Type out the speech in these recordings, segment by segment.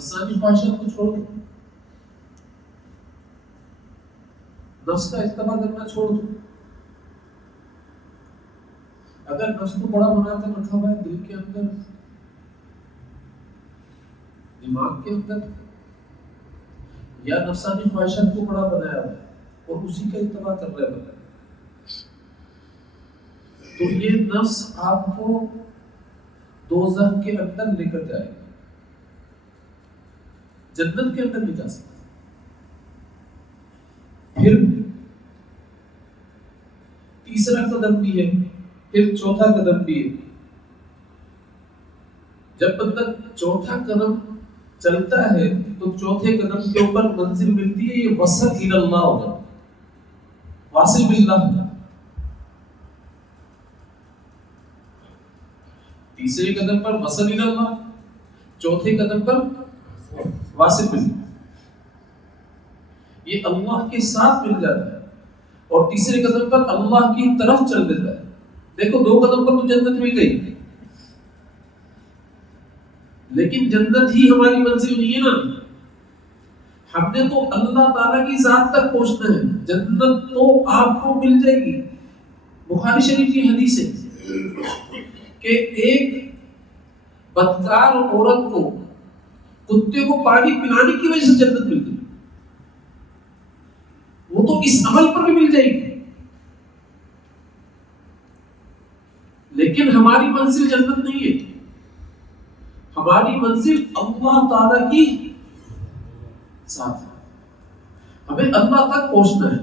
نفسانی خواہشات کو چھوڑ دو، نفس کا اتباع کرنا چھوڑ دو. اگر نفس کو بڑا بنا کر رکھا ہوا ہے دل کے اندر، دماغ کے اندر، یا نفسانی خواہشات کو بڑا بنایا ہوا ہے اور اسی کا اتباع کر رہے ہیں، تو یہ نفس آپ کو دوزخ کے اندر لے کر جائے گا، جنت کے اندر نہیں جا سکتا. پھر تیسرا قدم بھی ہے، پھر چوتھا قدم بھی ہے. جب بندہ چوتھا قدم چلتا ہے تو چوتھے قدم کے اوپر منزل ملتی ہے، یہ وصل الی اللہ ہوگا، واصل باللہ ہوگا. تیسرے قدم پر وصل الی اللہ، چوتھے قدم پر واصل باللہ، یہ اللہ کے ساتھ مل جاتا ہے. اور تیسرے قدم پر اللہ کی طرف چل دیتا ہے. دیکھو دو قدم پر تو جنت مل گئی، لیکن جنت ہی ہماری منزل نہیں ہے نا. ہم نے تو اللہ تعالیٰ کی ذات تک پہنچنا ہے. جنت تو آپ کو مل جائے گی. بخاری شریف کی حدیث ہے کہ ایک بدکار عورت کو کتے کو پانی پلانے کی وجہ سے جنت مل گئی، وہ تو اس عمل پر بھی مل جائے گی. لیکن ہماری منزل جنت نہیں ہے، ہماری منزل اللہ تعالیٰ کی ساتھ ہے. ہمیں اللہ تک پہنچنا ہے.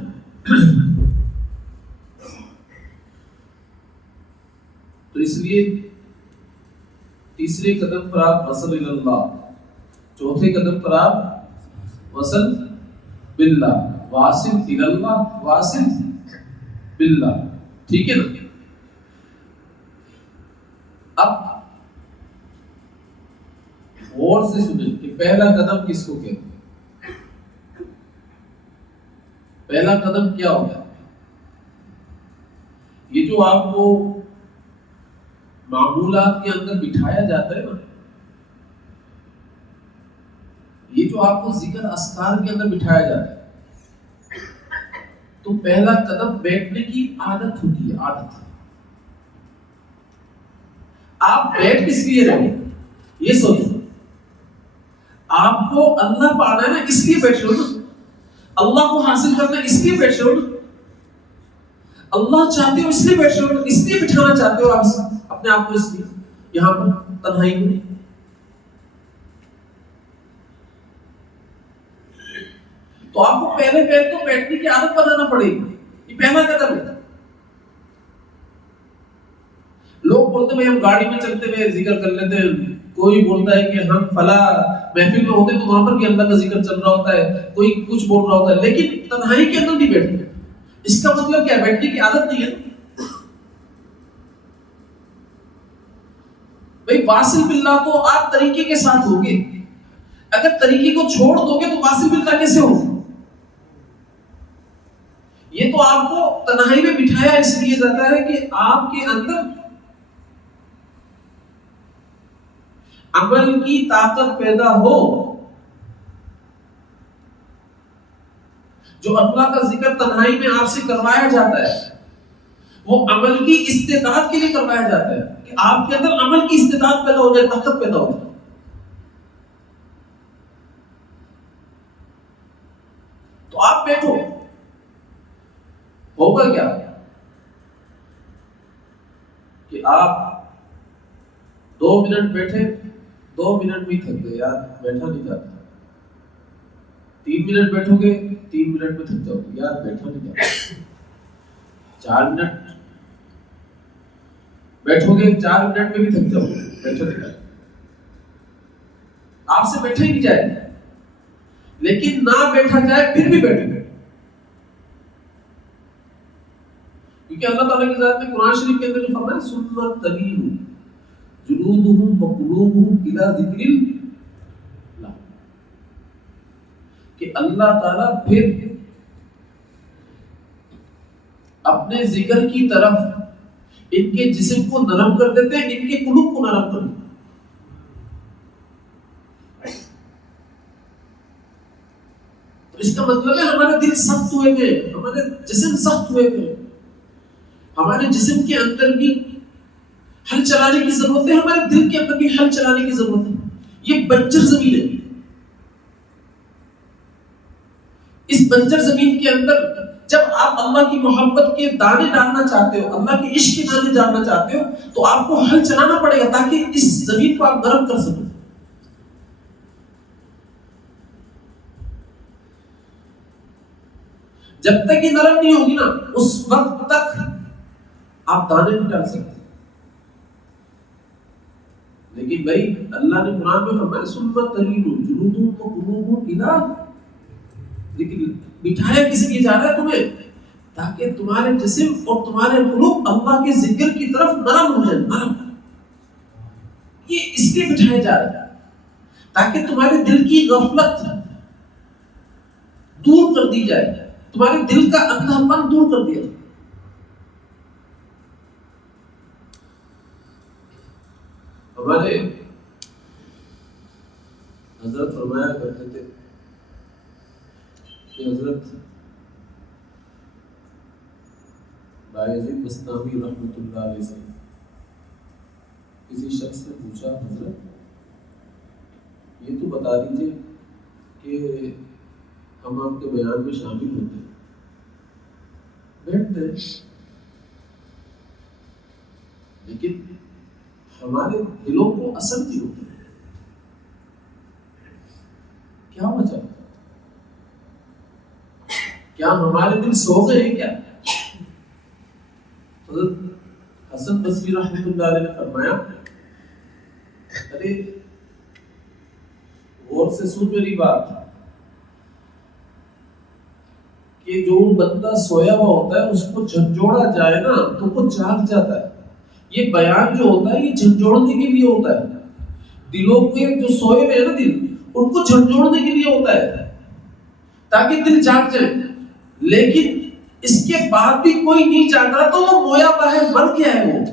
تو اس لیے تیسرے قدم پر آپ وصل الی اللہ، چوتھے قدم پر آپ وصل باللہ، واصل الی اللہ، واصل باللہ. ٹھیک ہے نا؟ اب غور سے سنیں کہ پہلا قدم کس کو کہتے ہیں. پہلا قدم کیا ہوتا ہے؟ یہ جو آپ کو معمولات کے اندر بٹھایا جاتا ہے نا، یہ جو آپ کو ذکر اذکار کے اندر بٹھایا جاتا ہے، تو پہلا قدم بیٹھنے کی عادت ہوتی ہے. عادت. آپ بیٹھ کس لیے رہے یہ سوچو. آپ کو اللہ پانا ہے نا، اس لیے بیٹھ رہے ہو نا. اللہ کو حاصل کرنا ہے، اس لیے بیٹھ رہے ہو نا. اللہ چاہتے ہو اس لیے بیٹھ رہے ہو نا. اس لیے بٹھانا چاہتے ہو آپ اپنے آپ کو، اس لیے یہاں پر تنہائی میں. تو آپ کو پہلے تو بیٹھنے کی عادت بنانا پڑے گی. یہ پہلا قدم ہے. لوگ بولتے ہیں ہم گاڑی میں چلتے ہوئے ذکر کر لیتے ہیں، کوئی بولتا ہے کہ ہم فلاں محفل میں ہوتے تو وہاں پر بھی اللہ کا ذکر چل رہا ہوتا ہے، کوئی کچھ بول رہا ہوتا ہے، لیکن تنہائی کے اندر نہیں بیٹھتے. اس کا مطلب کیا ہے؟ بیٹھنے کی عادت نہیں ہے. بھائی واصل باللہ تو آپ طریقے کے ساتھ ہوگے. اگر طریقے کو چھوڑ دو گے تو واصل باللہ کیسے ہوگا؟ یہ تو آپ کو تنہائی میں بٹھایا اس لیے جاتا ہے کہ آپ کے اندر عمل کی طاقت پیدا ہو. جو اللہ کا ذکر تنہائی میں آپ سے کروایا جاتا ہے وہ عمل کی استعداد کے لیے کروایا جاتا ہے کہ آپ کے اندر عمل کی استعداد پیدا ہو جائے، طاقت پیدا ہو جائے. تو آپ بیٹھو، ہوگا کیا کہ آپ 2 منٹ بیٹھے، 2 منٹ بھی تھک گئے، یار بیٹھا نہیں جاتا. 3 منٹ بیٹھو گے، 3 منٹ میں تھک جاؤ گے، یار بیٹھا نہیں جاتا. 4 منٹ بیٹھو گے، 4 منٹ میں بھی تھک جاؤ گے، بیٹھا نہیں جاتا. آپ سے بیٹھا ہی نہیں جائے. لیکن نہ بیٹھا جائے پھر بھی بیٹھے گا، کیونکہ اللہ تعالیٰ کی ذات نے قرآن شریف کے اندر جو فرمایا ثم تلین جلودہم وقلوبہم الی ذکر اللہ، کہ اللہ تعالیٰ پھر اپنے ذکر کی طرف ان کے جسم کو نرم کر دیتے ہیں، ان کے قلوب کو نرم کر دیتے ہیں. اس کا مطلب ہے ہمارے دل سخت ہوئے گئے، ہمارے جسم سخت ہوئے گئے، ہمارے جسم کے اندر بھی ہل چلانے کی ضرورت ہے، ہمارے دل کے اندر بھی ہل چلانے کی ضرورت ہے. یہ بنجر زمین ہے. اس بنجر زمین کے اندر جب آپ اللہ کی محبت کے دانے ڈالنا چاہتے ہو، اللہ کے عشق کے دانے ڈالنا چاہتے ہو، تو آپ کو ہل چلانا پڑے گا تاکہ اس زمین کو آپ نرم کر سکیں. جب تک یہ نرم نہیں ہوگی نا، اس وقت تک آپ دانے نہیں ڈال سکتے. لیکن بھائی اللہ نے قرآن میں فرمایا سنت تلین جلودہم وقلوبہم الی ذکر، بٹھایا کس لیے جا رہا ہے تمہیں؟ تاکہ تمہارے جسم اور تمہارے قلوب اللہ کے ذکر کی طرف نرم ہو جائیں. نرم یہ اس لیے بٹھایا جا رہا ہے تاکہ تمہارے دل کی غفلت دور کر دی جائے، تمہارے دل کا اندھا پن دور کر دیا جائے. ہمارے حضرت فرمایا کرتے تھے کہ حضرت بایزید بستامی رحمۃ اللہ علیہ سے کسی شخص نے پوچھا حضرت یہ تو بتا دیجئے کہ ہم آپ کے بیان میں شامل ہوتے ہیں، بیٹھتے ہیں، لیکن ہمارے دلوں کو اثر نہیں ہوتا. کیا وجہ؟ کیا ہمارے دل سو گئے ہیں کیا؟ حضرت حسن بصری رحمۃ اللہ علیہ نے فرمایا ارے غور سے سن میری بات کہ جو بندہ سویا ہوا ہوتا ہے اس کو جھنجھوڑا جائے نا تو وہ جاگ جاتا ہے. یہ بیان جو ہوتا ہے یہ جھنجھوڑنے کے لیے ہوتا ہے. دلوں کے جو سوئے ہوئے ہیں نا دل، ان کو جھنجھوڑنے کے لیے ہوتا ہے تاکہ دل جاگ جائے. لیکن اس کے بعد بھی کوئی نہیں جاگ رہا تو وہ مویا ہوا ہے، مر گیا ہے، وہ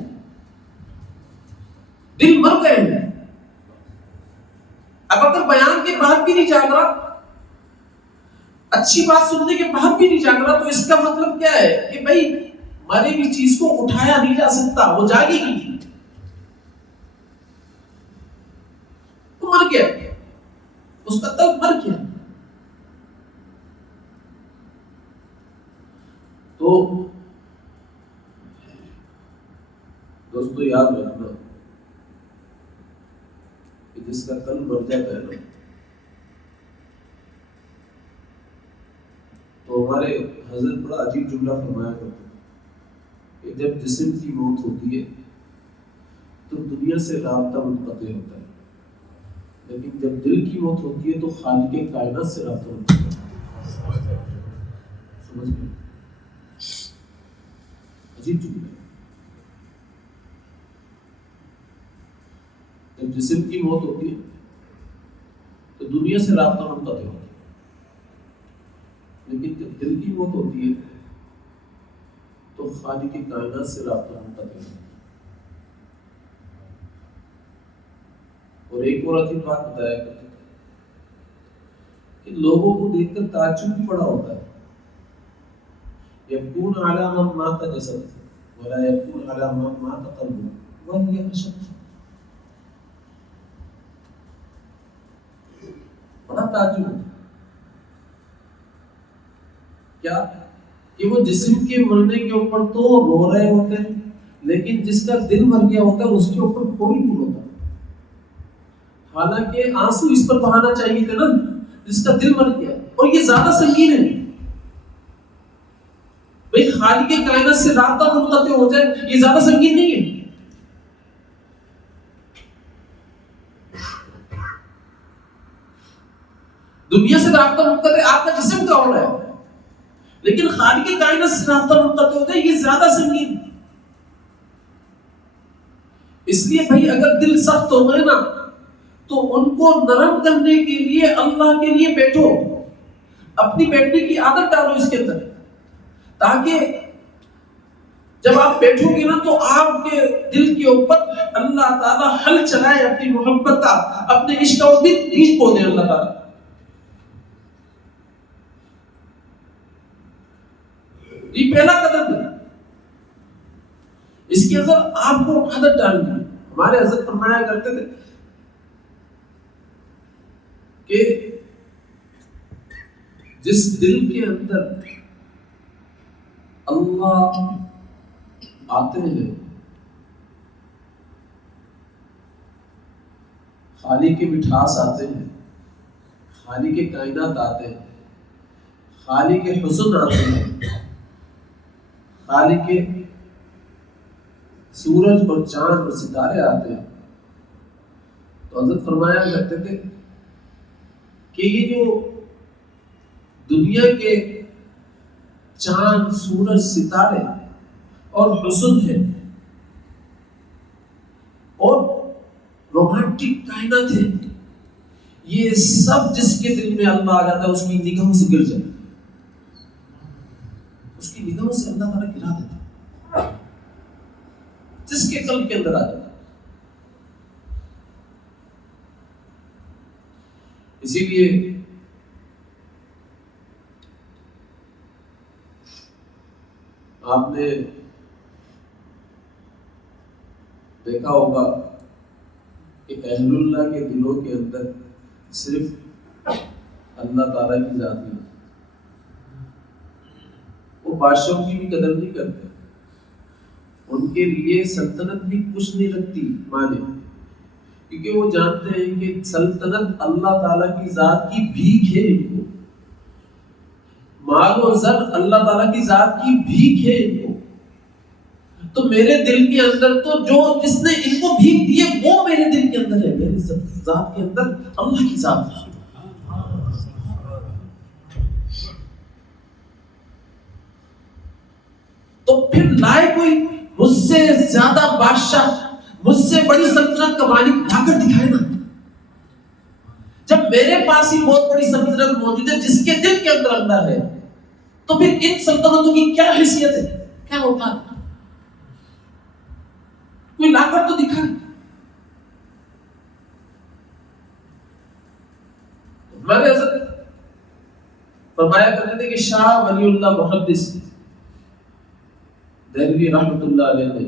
دل مر گئے ہیں. اب اگر بیان کے بعد بھی نہیں جاگ رہا، اچھی بات سننے کے بعد بھی نہیں جاگ رہا، تو اس کا مطلب کیا ہے کہ بھائی مری ہوئی چیز کو اٹھایا نہیں جا سکتا، وہ جاگے گی، تو مر گیا، اس کا قلب مر گیا. تو دوستو یاد رکھنا کہ جس کا قلب مر جاتا ہے نا، تو ہمارے حضرت بڑا عجیب جملہ فرمایا کرتے ہیں کہ جب جسم کی موت ہوتی ہے تو دنیا سے رابطہ منقطع ہوتا ہے، لیکن جب دل کی موت ہوتی ہے تو خالق کائنات سے رابطہ منقطع ہوتا ہے. سمجھ گئے؟ عجیب جملہ. جب جسم کی موت ہوتی ہے تو دنیا سے رابطہ منقطع ہوتا ہے، لیکن جب دل کی موت ہوتی ہے تو خالق کائنات سے رابطہ منقطع ہوتا ہے. اور ایک اور عجیب بات بتایا کرتے تھے کہ لوگوں کو دیکھ کر تعجب بھی بڑا ہوتا ہے. یبکون علی من مات جسد ولا یبکون علی من مات قلب وهي اشد. بڑا تعجب ہوتا ہے کیا کہ وہ جسم کے مرنے کے اوپر تو رو رہے ہوتے ہیں، لیکن جس کا دل مر گیا ہوتا ہے اس کے اوپر کوئی نہیں روتا. حالانکہ آنسو اس پر بہانا چاہیے تھا نا جس کا دل مر گیا. اور یہ زیادہ سنگین ہے بھئی، خالق کائنات سے رابطہ منقطع ہو جائے، یہ زیادہ سنگین نہیں ہے. دنیا سے رابطہ منقطع آپ کا جسم کا ہو رہا ہے، لیکن خالق کائنات سے رابطہ منقطع ہو جائے، یہ زیادہ سنگین. اس لیے بھائی اگر دل سخت ہو گئے نا تو ان کو نرم کرنے کے لیے اللہ کے لیے بیٹھو، اپنی بیٹھنے کی عادت ڈالو اس کے اندر، تاکہ جب آپ بیٹھو گے نا تو آپ کے دل کے اوپر اللہ تعالیٰ حل چلائے اپنی محبت کا، اپنے عشق کا بیج بو دے اللہ تعالیٰ. یہ پہلا قدم ہے، اس کے اندر آپ کو عادت ڈالنی ہے۔ ہمارے حضرت فرمایا کرتے تھے کہ جس دل کے اندر اللہ آتے ہیں، خالق کے مٹھاس آتے ہیں، خالق کے کائنات آتے ہیں، خالق کے حسن آتے ہیں، خالق کے سورج اور چاند اور ستارے آتے ہیں، تو حضرت فرمایا کرتے تھے کہ یہ جو دنیا کے چاند سورج ستارے اور حسن ہے اور رومانٹک کائنات ہے، یہ سب جس کے دل میں اللہ آ جاتا ہے اس کی نگاہوں سے گر جاتا ہے، اس کی نگاہوں سے اللہ تعالیٰ گرا دیتا ہے، جس کے قلب کے اندر آ جاتا ہے۔ اسی لیے آپ نے دیکھا ہوگا کہ اہل اللہ کے دلوں کے اندر صرف اللہ تعالیٰ کی ذات ہے، وہ بادشاہوں کی بھی قدر نہیں کرتے، ان کے لیے سلطنت بھی کچھ نہیں رکھتی مانے، کیونکہ وہ جانتے ہیں کہ سلطنت اللہ تعالیٰ کی ذات کی بھیک ہے، ان کو مال و زر اللہ تعالیٰ کی ذات کی بھیک ہے ان کو، تو میرے دل کے اندر تو جو جس نے ان کو بھیک دی ہے وہ میرے دل کے اندر ہے، میری ذات کے اندر اللہ کی ذات ہے۔ تو پھر لائے کوئی مجھ سے زیادہ بادشاہ، مجھ سے بڑی سلطنت کا مالک لا کر دکھائے نا، جب میرے پاس ہی بہت بڑی سلطنت موجود ہے جس کے دل کے اندر اللہ ہے، تو پھر ان سلطنتوں کی کیا حیثیت ہے، کیا ہوتا ہے؟ کوئی لا کر تو دکھائے۔ ہمارے حضرت فرمایا کرتے تھے کہ شاہ ولی اللہ محدث دہلوی رحمۃ اللہ علیہ نے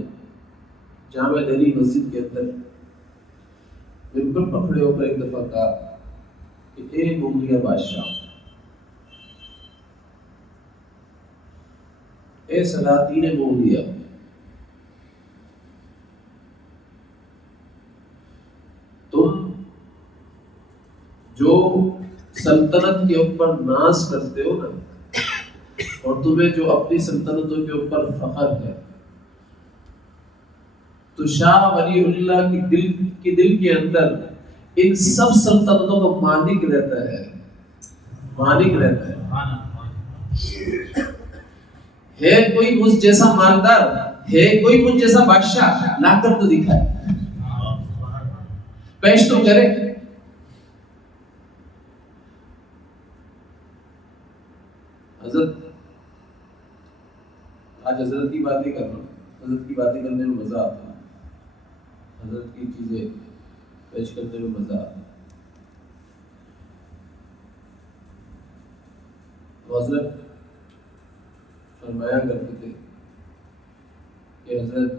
جامع دہلی مسجد کے اندر بالکل پکڑے ہو کر ایک دفعہ کہا کہ اے مغلیہ بادشاہ، اے سلاطین مغلیہ، تم جو سلطنت کے اوپر ناز کرتے ہو نا، اور تمہیں جو اپنی سلطنتوں کے اوپر فخر ہے، تو شاہ ولی اللہ کی دل کے اندر ان سب سلطنتوں کا مالک رہتا ہے، مالک رہتا ہے کوئی مجھ جیسا مالدار، ہے کوئی مجھ جیسا بادشاہ، لا کر تو دکھائے، پیش تو کرے۔ حضرت آج حضرت کی باتیں کر رہا ہوں، حضرت کی باتیں کرنے میں مزہ آتا ہے، حضرت کی چیزیں پیش کرنے میں مزہ آتا ہے۔ تو حضرت فرمایا کرتے تھے کہ حضرت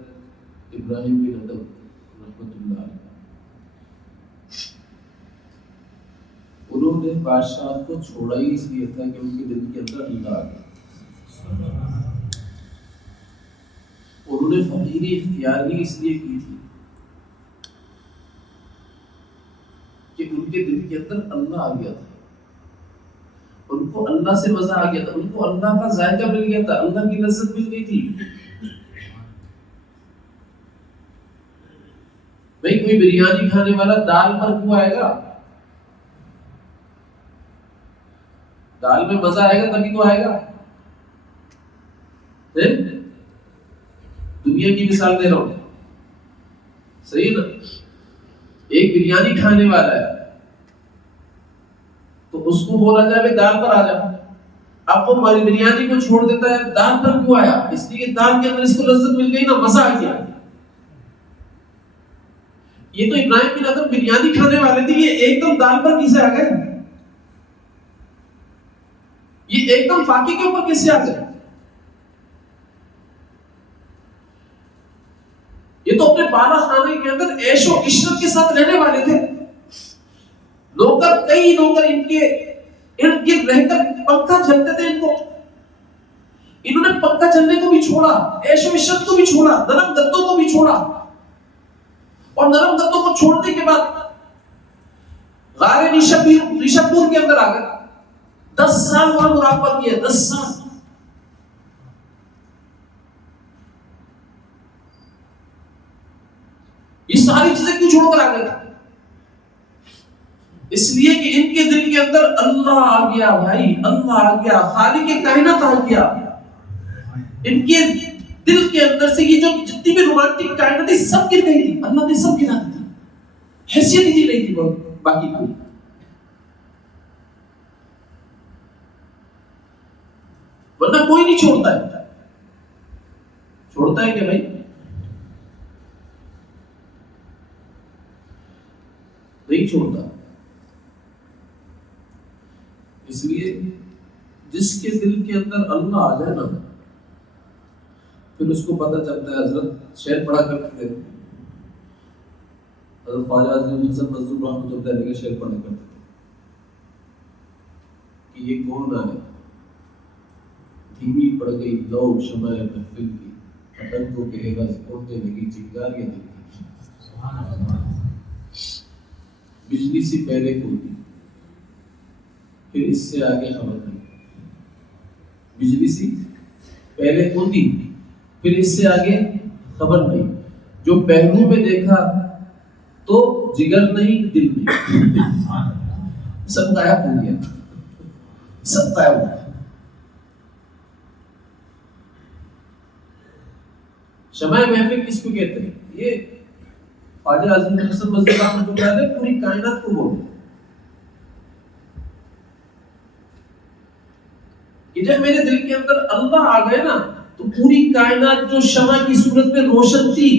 ابراہیم بن ادم رحمۃ اللہ علیہ، انہوں نے بادشاہ کو چھوڑا ہی اس لیے تھا کہ ان کے دل کے اندر اللہ آ گیا، انہوں نے فقیری اختیار ہی اس لیے کی تھی کہ ان کے دل کے اندر اللہ آ گیا تھا، ان کو اللہ سے مزہ آ گیا تھا، ان کو اللہ کا ذائقہ مل گیا تھا، اللہ کی لذت مل گئی تھی۔ بھئی کوئی بریانی کھانے والا دال پر کیوں آئے گا؟ دال میں مزہ آئے گا تبھی تو آئے گا۔ دنیا کی مثال دے رہا ہوں، صحیح نا؟ ایک بریانی کھانے والا ہے تو اس کو بولا جائے دال پر آ جا، اب وہ ہماری بریانی کو چھوڑ دیتا ہے، دال پر کیوں آیا؟ اس لیے دال کے اندر اس کو لذت مل گئی نا، مزہ آ گیا۔ یہ تو ابراہیم بن ادم بریانی کھانے والے تھے، یہ ایک دم دال پر کیسے آ گئے؟ یہ ایک دم فاقے کے اوپر کیسے آ گئے؟ بالا خانے کے اندر عیش و عشرت کے ساتھ رہنے والے تھے. نوکر, کئی نوکر ان کے ارد گرد رہ کر پنکھا جھلتے تھے ان کو. انہوں نے پنکھا چلنے کو بھی چھوڑا, عیش و عشرت کو بھی چھوڑا, نرم گدوں کو بھی چھوڑا. اور نرم گدوں کو چھوڑنے کے بعد غار ریشب پور کے اندر آ گئے. 10 سال وہاں مراقبہ کیا, 10 سال. یہ ساری چیزیں کیوں چھوڑ کر آ گئے؟ اس لیے کہ ان کے دل کے اندر اللہ آ گیا بھائی, اللہ آ گیا, خالق کائنات آ گیا. ان کے دل کے اندر سے یہ جو جتنی بھی رومانٹک کائنات سب گر گئی تھی. اللہ نے سب گرا دی, حیثیت ہی نہیں تھی باقی کوئی. ورنہ کوئی نہیں چھوڑتا ہے. چھوڑتا ہے کہ بھائی نہیں چھوڑتا. اس لیے جس کے دل کے اندر اللہ آ جائے نا, پھر اس کو پتہ چلتا ہے. حضرت شعر پڑھا کرتے تھے, حضرت خواجہ عظیم حسن مظلوم رحمۃ اللہ علیہ کے شعر پڑھا کرتے تھے کہ یہ کون آئے, دھیمی پڑ گئی لو شمع محفل کی, پتنگوں کے عوض اڑنے لگی چنگاریاں دل کی. بجلی سے پہلے کھولتی, پھر اس سے آگے خبر نہیں. بجلی سے پہلے کھولتی, پھر اس سے آگے خبر نہیں. جو پہلو میں دیکھا تو جگر نہیں دل نہیں. سب غائب ہو گیا, سب غائب ہو گیا. شمع محفل کس کو کہتے ہیں؟ یہ خواجہ عظیم حسن مظلوم رحمۃ اللہ علیہ پوری کائنات کو بولتے ہیں کہ جب میرے دل کے اندر اللہ آ گئے نا, تو پوری کائنات جو شمع کی صورت میں روشن تھی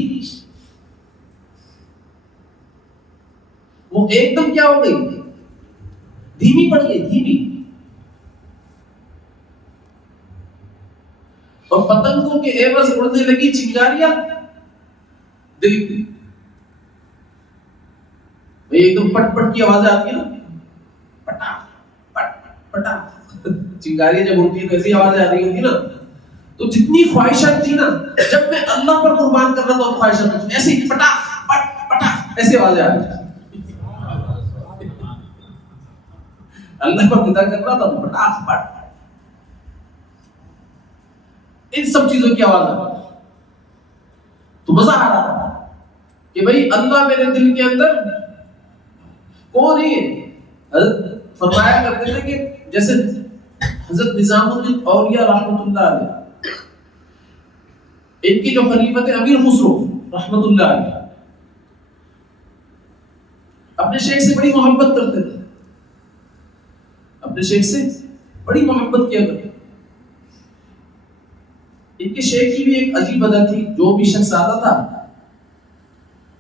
وہ ایک دم کیا ہو گئی, دھیمی پڑ گئی, دھیمی. اور پتنگوں کے عوض اڑنے لگی چنگاریاں دل کی. ایک دم پٹ پٹ کی آوازیں آتی ہیں نا, پٹا پٹ پٹا, چنگاریاں جب اڑتی ہیں تو ایسی آوازیں آ رہی ہوتی ہیں نا. تو جتنی خواہشات تھی نا, جب میں اللہ پر قربان کر رہا تھا خواہشات ایسے ہی پٹا پٹ پٹا ایسی آوازیں آ رہی تھی. اللہ پر فدا کر رہا تھا تو پٹا پٹ, ان سب چیزوں کی آواز آ رہی. تو مزہ آ رہا تھا کہ بھائی اللہ میرے دل کے اندر کون ہے. حضرت فرمایا کرتے تھے کہ جیسے حضرت نظام الدین اولیاء رحمۃ اللہ علیہ, ان کی جو خلیفہ تھے امیر خسرو رحمۃ اللہ علیہ, اپنے شیخ سے بڑی محبت کرتے تھے, اپنے شیخ سے بڑی محبت کیا کرتے. ان کے شیخ کی بھی ایک عجیب عادت تھی, جو بھی شخص آتا تھا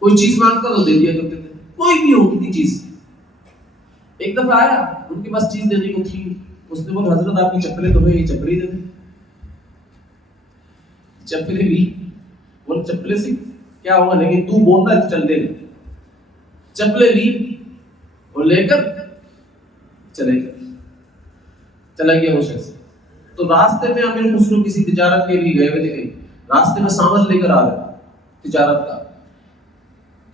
کوئی چیز مانگتا تو دے دیا کرتے تھے, کوئی بھی ہوتی تھی چیز. ایک دفعہ آیا, ان کے پاس چیز دینے کو تھی, اس نے بولا حضرت آپ کی چپلیں تو ہے, یہ چپلیں دے دیں. چپلیں لی, بول چپلیں سے کیا ہوگا, لیکن تو بول رہا ہے چل دے. چپلیں لی اور لے کر چلا گیا وہ شخص. تو راستے میں امیر خسرو کسی تجارت کے لیے گئے ہوئے تھے, کہیں راستے میں سامان لے کر آ رہے تجارت کا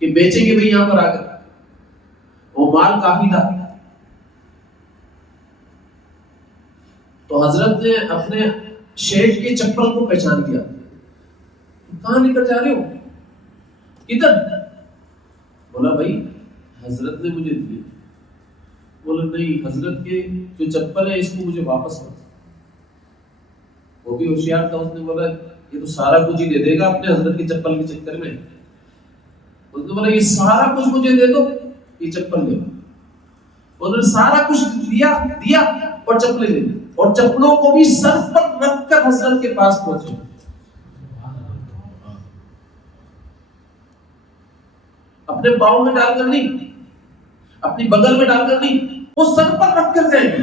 کہ بیچیں گے بھائی یہاں پر آ کر. وہ مال کافی تھا. تو حضرت نے اپنے شیخ کے چپل کو پہچان دیا. کہاں لے کر جا رہے ہو, کدھر؟ بولا بھائی حضرت نے مجھے دی. بولا نہیں, حضرت کے جو چپل ہے اس کو مجھے واپس کر. وہ بھی ہوشیار تھا, اس نے بولا یہ تو سارا کچھ ہی دے دے گا اپنے حضرت کی چپل کے چکر میں. اس نے بولا یہ سارا کچھ مجھے دے دو, یہ چپل لے. انہوں نے سارا کچھ دیا اور چپلیں لے لی, اور چپلوں کو بھی سر پر رکھ کر حضرت کے پاس پہنچے. اپنے پاؤں میں ڈال کر نہیں, اپنی بغل میں ڈال کر نہیں, وہ سر پر رکھ کر جائیں گے.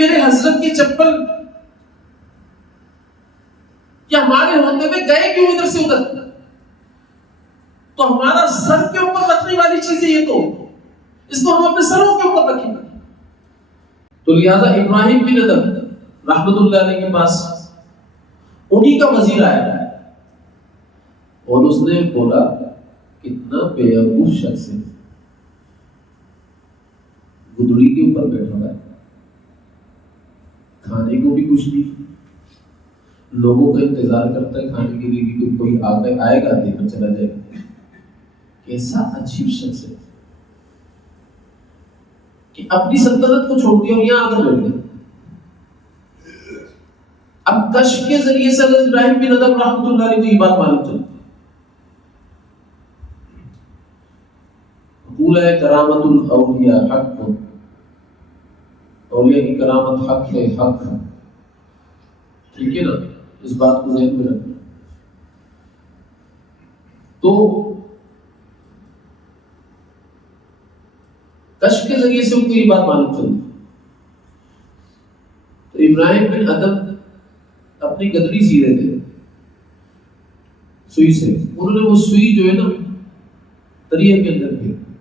میرے حضرت کی چپل کیا ہمارے ہوتے ہوئے گئے کیوں ادھر سے ادھر؟ تو ہمارا سر کے اوپر رکھنے والی چیز ہے یہ، تو اس کو ہم اپنے سروں کے اوپر رکھیں گے۔ تو لہذا ابراہیم بن ادم رحمت اللہ علیہ کے پاس انہی کا وزیر آیا اور اس نے بولا کتنا بیوقوف شخص ہے، گدڑی کے اوپر بیٹھا ہوا ہے، کھانے کو بھی کچھ نہیں، لوگوں کا انتظار کرتا ہے کھانے کے لیے کہ کوئی آئے گا دیکھ کر چلا جائے گا۔ کیسا عجیب شخص ہے کہ اپنی سلطنت کو چھوڑ دیا اور یہاں آ کر بیٹھ گیا۔ اب کشف کے ذریعے سے ابراہیم بن ادم رحمۃ اللہ علیہ کو یہ بات معلوم چلی، قول ہے کرامت الاولیاء حق، اولیاء کی کرامت حق ہے، حق ہے، ٹھیک ہے نا؟ اس بات کو ذہن میں رکھنا۔ تو کشف کے ذریعے سے ان کو یہ بات معلوم چلی، تو ابراہیم بن ادم اپنی گدڑی سی رہے تھے سوئی سے، انہوں نے وہ سوئی جو ہے نا دریا کے اندر پھینکی،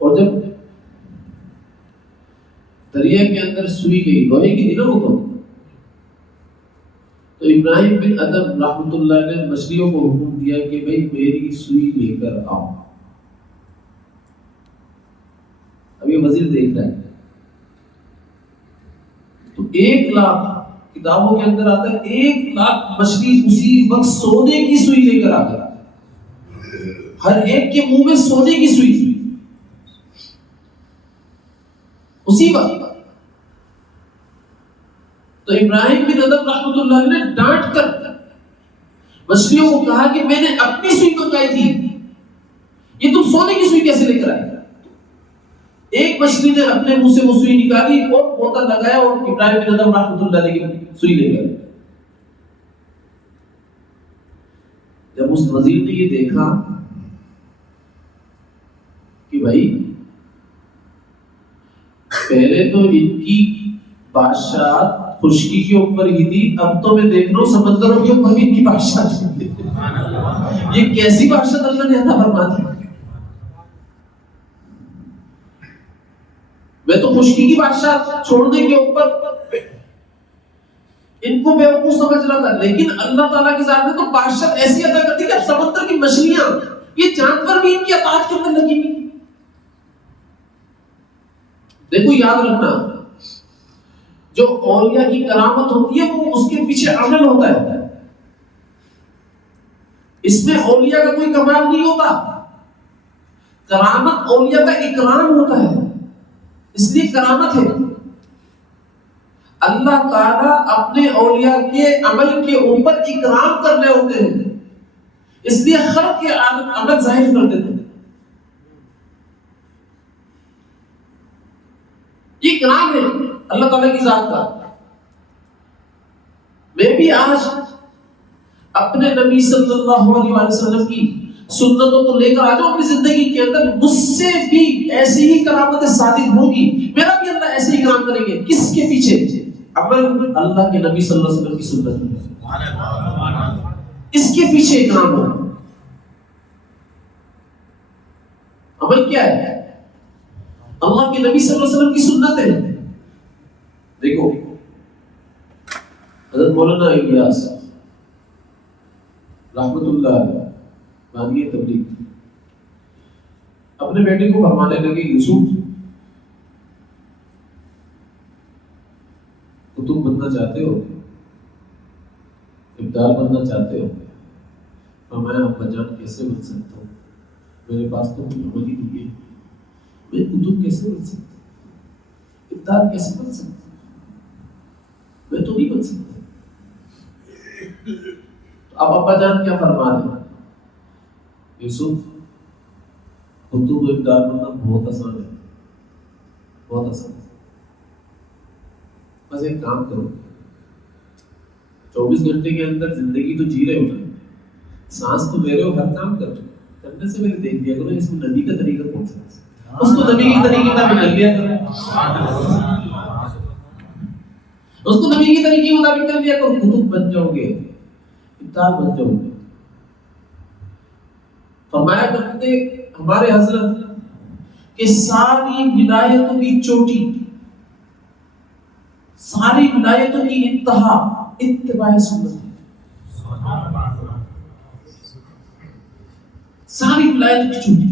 اور جب دریا کے اندر سوئی گئی، لوہے کی تھی نا وہ تو ابراہیم بن ادم رحمۃ اللہ نے مچھلیوں کو حکم دیا کہ بھئی میری سوئی لے کر آؤ۔ اب یہ وزیر دیکھ رہا ہے تو 1,00,000 کتابوں کے اندر آتا ہے 1,00,000 مچھلی اسی وقت سونے کی سوئی لے کر آتا ہے، ہر ایک کے منہ میں سونے کی سوئی اسی وقت۔ تو ابراہیم بن ادم رحمۃ اللہ نے ڈانٹ کر مچھلیوں کو کہا کہ میں نے اپنی سوئی پکائی تھی، یہ تم سونے کی سوئی کیسے لے کر آئے؟ ایک مچھلی نے اپنے منہ سے وہ سوئی نکالی اور پوتا لگایا اور ابراہیم بن ادم رحمۃ اللہ علیہ کی سوئی لے گئے۔ جب اس وزیر نے یہ دیکھا کہ بھائی پہلے تو ان کی بادشاہت خشکی کے اوپر ہی تھی، اب تو میں دیکھ رہا ہوں سمندروں کے اوپر بھی ان کی بادشاہت ہے، یہ کیسی بادشاہت اللہ نے عطا فرما دی؟ میں تو خشکی کی بادشاہ چھوڑنے کے اوپر ان کو بیوقوف سمجھ رہا تھا، لیکن اللہ تعالیٰ کی ذات نے تو بادشاہت ایسی عطا کر دی کہ اب سمندر کی مچھلیاں، یہ جانور بھی ان کی اطاعت کے اندر لگی ہوئی۔ دیکھو یاد رکھنا، جو اولیاء کی کرامت ہوتی ہے وہ اس کے پیچھے عمل ہوتا ہے، اس میں اولیاء کا کوئی کمال نہیں ہوتا، کرامت اولیاء کا اکرام ہوتا ہے، اس لیے کرامت ہے۔ اللہ تعالیٰ اپنے اولیاء کے عمل کے اوپر اکرام کرنے ہوتے ہیں، اس لیے خلق کے عمل ظاہر کر دیتے ہیں۔ یہ اکرام ہے اللہ تعالیٰ کی ذات کا۔ میں بھی آج اپنے نبی صلی اللہ علیہ وسلم کی سنتوں کو لے کر آ جاؤں اپنی زندگی کے اندر، مجھ سے بھی ایسی ہی کرامتیں ثابت ہوگی، میرا بھی اللہ ایسے ہی کرام کریں گے۔ کس کے پیچھے؟ عمل اللہ کے نبی صلی اللہ علیہ وسلم کی سنت ہے، اس کے پیچھے اکرام ہو۔ عمل کیا ہے؟ اللہ کے نبی صلی اللہ علیہ وسلم کی سنت ہے۔ دیکھو حضرت مولانا الیاس رحمت اللہ علیہ بانی تبلیغ اپنے بیٹے کو فرمانے لگے، یوسف تو تم بننا چاہتے ہو، ابدال بننا چاہتے ہو؟ فرمایا ابا جان کیسے بن سکتا ہوں، میرے پاس تو کوئی عمل ہی نہیں ہے، میں کتب کیسے بن سکتا، ابدال کیسے بن سکتا، میں تو نہیں بن سکتا۔ اب ابا جان کیا فرما رہے؟ یوسف کتب ابدال بننا بہت آسان ہے، بہت آسان ہے، بس ایک کام کرو، 24 گھنٹے کے اندر زندگی تو جی رہے ہو نا، سانس تو لے رہے ہو، ہر کام کرنے سے پہلے دیکھ لیا کرو اس میں نبی کا طریقہ کون سا ہے، اس کو نبی کے طریقے کا بھی کر لیا کرو۔ اس کو نبی کی طریقے کے مطابق کر لیا کرو، کتب بن جاؤ گے، کتاب بن جاؤ گے۔ فرمایا کرتے ہمارے حضرت کہ ساری ولایتوں کی چوٹی، ساری ولایتوں کی انتہا اتباع سنت ہے۔ ساری ولایتوں کی چوٹی،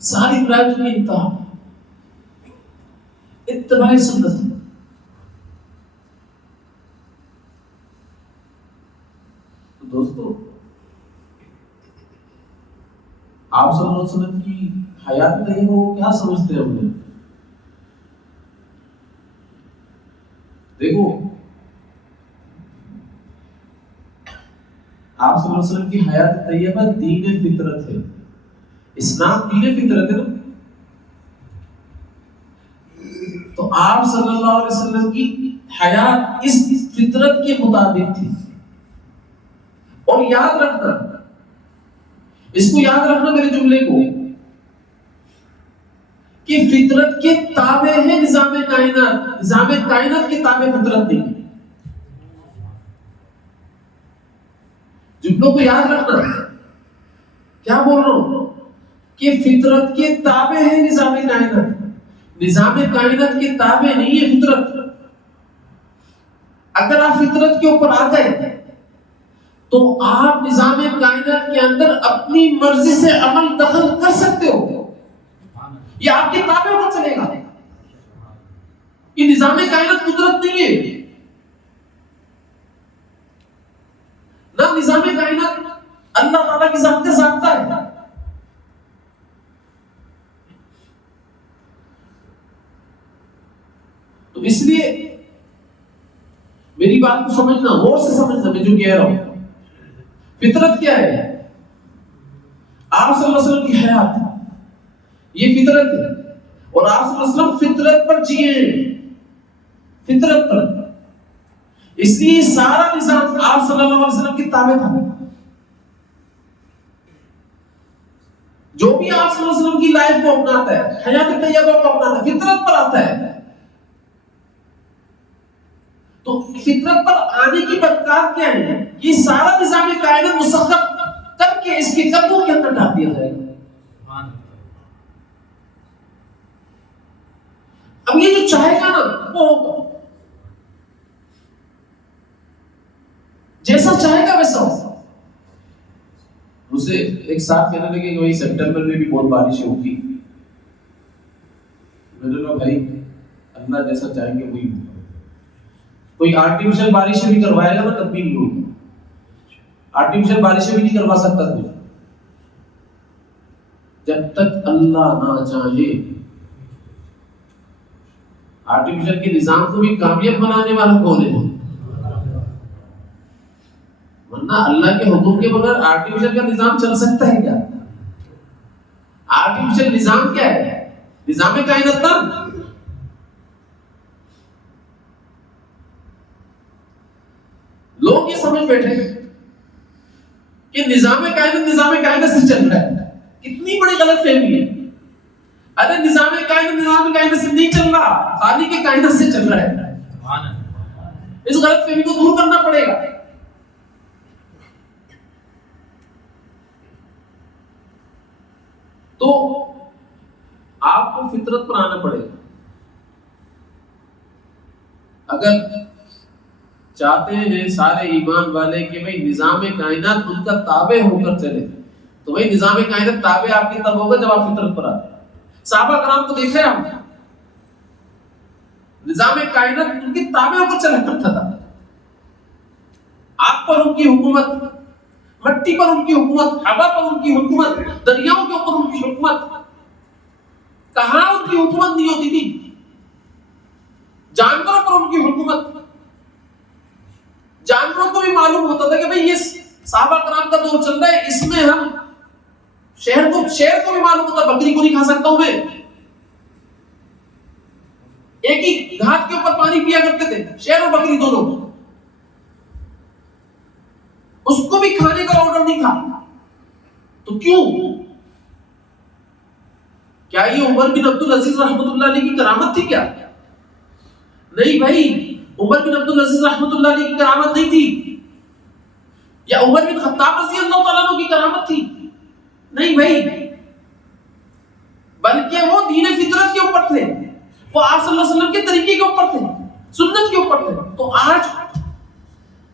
ساری ولایتوں کی انتہا اتباع سنت ہے۔ دوستو، آپ صلی اللہ علیہ وسلم کی حیات طیبہ کو کیا سمجھتے ہیں ہم نے؟ دیکھو، آپ صلی اللہ علیہ وسلم کی حیات طیبہ دین فطرت ہے، اسلام دین فطرت ہے نا۔ تو آپ صلی اللہ علیہ وسلم کی حیات اس فطرت کے مطابق تھی۔ اور یاد رکھنا، اس کو یاد رکھنا میرے جملے کو، کہ فطرت کے تابع ہے نظام کائنات، نظام کائنات کے تابع فطرت نہیں۔ جملوں کو یاد رکھنا، کیا بول رہا ہوں کہ فطرت کے تابع ہے نظام کائنات، نظام کائنات کے تابع نہیں ہے فطرت۔ اگر آپ فطرت کے اوپر آ گئے تو آپ نظام کائنات کے اندر اپنی مرضی سے عمل دخل کر سکتے ہو، یہ آپ کے تابع ہو چلے گا۔ یہ نظام کائنات قدرت نہیں ہے، نہ نظام کائنات اللہ تعالیٰ کی ذات کا ضابطہ ہے۔ تو اس لیے میری بات کو سمجھنا، غور سے سمجھنا میں جو کہہ رہا ہوں۔ فطرت کیا ہے؟ آپ صلی اللہ علیہ وسلم کی حیات، یہ فطرت ہے، اور آپ صلی اللہ علیہ وسلم فطرت پر جیے ہیں، فطرت پر۔ اس لیے سارا نظام آپ صلی اللہ علیہ وسلم کی تابع تھا۔ جو بھی آپ صلی اللہ علیہ وسلم کی لائف کو اپناتا ہے، حیات طیبہ کو اپناتا ہے، فطرت پر آتا ہے۔ تو فطرت پر آنے کی برکات کیا ہے؟ یہ سارا نظام کائنات مسخر کر کے اس کے قدموں کے اندر ڈال دیا جائے گا۔ اب یہ جو چاہے گا نا وہ ہوگا، جیسا چاہے گا ویسا ہوگا۔ مجھے ایک ساتھ کہنے لگے کہ وہی سپٹمبر میں بھی بہت بارشیں ہوگی۔ میں نے کہا بھائی اللہ جیسا چاہیں گے وہی ہوگا، کوئی آرٹیفیشل بارشیں بھی کروائے گا نا تب بھی نہیں ہوگی، آرٹیفیشل بارشیں بھی نہیں کروا سکتا کوئی جب تک اللہ نہ چاہے۔ آرٹیفیشل کے نظام کو بھی کامیاب بنانے والا کون ہے؟ ورنہ اللہ کے حکم کے بغیر آرٹیفیشل کا نظام چل سکتا ہے کیا؟ آرٹیفیشل نظام کیا ہے؟ نظام کائنات نا۔ لوگ یہ سمجھ بیٹھے کہ نظام کائنات سے چل رہا ہے، کتنی بڑی غلط فہمی ہے۔ ارے نظام کائنات سے نہیں چل رہا، خالق کے کائنات سے چل رہا ہے۔ اس غلط فہمی کو دور کرنا پڑے گا۔ تو آپ کو فطرت پر آنا پڑے گا۔ اگر چاہتے ہیں سارے ایمان والے کہ بھئی نظام کائنات ان کا تابع ہو کر چلے، تو بھئی نظام کائنات تابع آپ کی تب ہوگا جب آپ فطرت پر آتے۔ صحابہ کرام کو دیکھے ہم، نظام کائنات ان کی تابع ہو کر چلا کرتا تھا۔ آگ پر ان کی حکومت، مٹی پر ان کی حکومت، ہوا پر ان کی حکومت، دریاؤں کے اوپر ان کی حکومت۔ کہاں ان کی حکومت نہیں ہوتی تھی؟ جانوروں پر ان کی حکومت۔ جانوروں کو بھی معلوم ہوتا تھا کہ بھئی یہ صحابہ کرام کا دور چل رہا ہے، اس میں ہم شہر کو بھی معلوم ہوتا، بکری کو نہیں کھا سکتا ہوں میں۔ ایک ہی گھاٹ کے اوپر پانی پیا کرتے تھے شہر اور بکری دونوں، اس کو بھی کھانے کا آرڈر نہیں تھا۔ تو کیوں؟ کیا یہ عمر بن عبد العزیز رحمۃ اللہ علیہ کی کرامت تھی کیا؟ نہیں بھائی، عمر بن عبد العزیز رحمۃ اللہ علیہ کی کرامت نہیں تھی، یا عمر بن خطاب رضی اللہ تعالیٰ عنہ کی کرامت تھی، نہیں بھائی، بلکہ وہ دین فطرت کے اوپر تھے، وہ آپ صلی اللہ علیہ وسلم کے طریقے کے اوپر تھے، سنت کے اوپر تھے. تو آج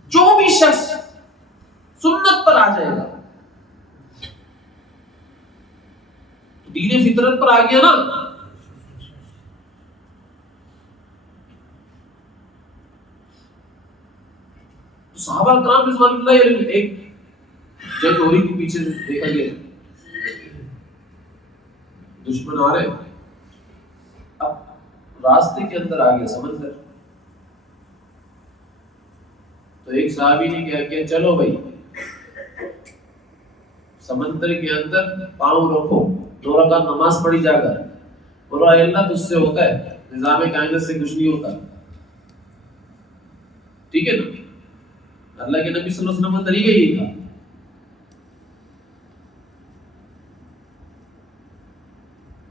جو بھی شخص سنت پر آ جائے گا، دین فطرت پر آ گیا نا، تو صحابہ کرام رضوان اللہ علیہ ایک جنگ ہو رہی تھی، پیچھے سے دیکھا گیا دشمن آ رہے، اب راستے کے اندر آ گیا سمندر، تو ایک صحابی نے کیا کیا، چلو بھائی سمندر کے اندر پاؤں رکھو، 2 رکعت نماز پڑھی جا کر، بولو اے اللہ تجھ سے ہوتا ہے، نظام کائنات سے کچھ نہیں ہوتا. ٹھیک ہے نا، اللہ کے نبی صلی اللہ علیہ وسلم کا طریقہ یہی تھا.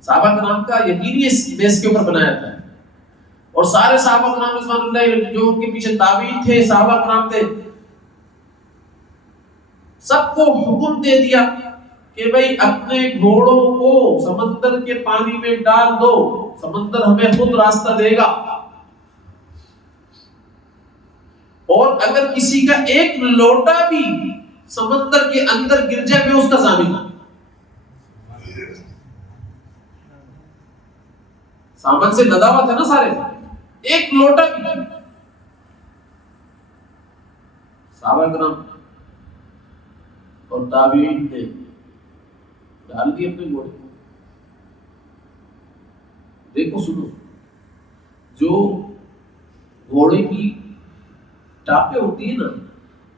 صحابہ کرام کا یقین اس بیس کے اوپر بنایا تھا، اور سارے صحابہ کرام رضوان اللہ علیہ جو ان کے پیچھے تابعین تھے، صحابہ کرام تھے، سب کو حکم دے دیا کہ بھئی اپنے گھوڑوں کو سمندر کے پانی میں ڈال دو، سمندر ہمیں خود راستہ دے گا، اور اگر کسی کا ایک لوٹا بھی سمندر کے اندر گر جائے میں اس کا ضامن ہوں. سامان سے لدا ہوا تھا نا سارے، ایک لوٹا بھی. صحابہ کرام اور تابعین نے ڈال دی اپنے گھوڑے. دیکھو سنو، جو گھوڑے کی ٹانگیں ہوتی ہیں نا،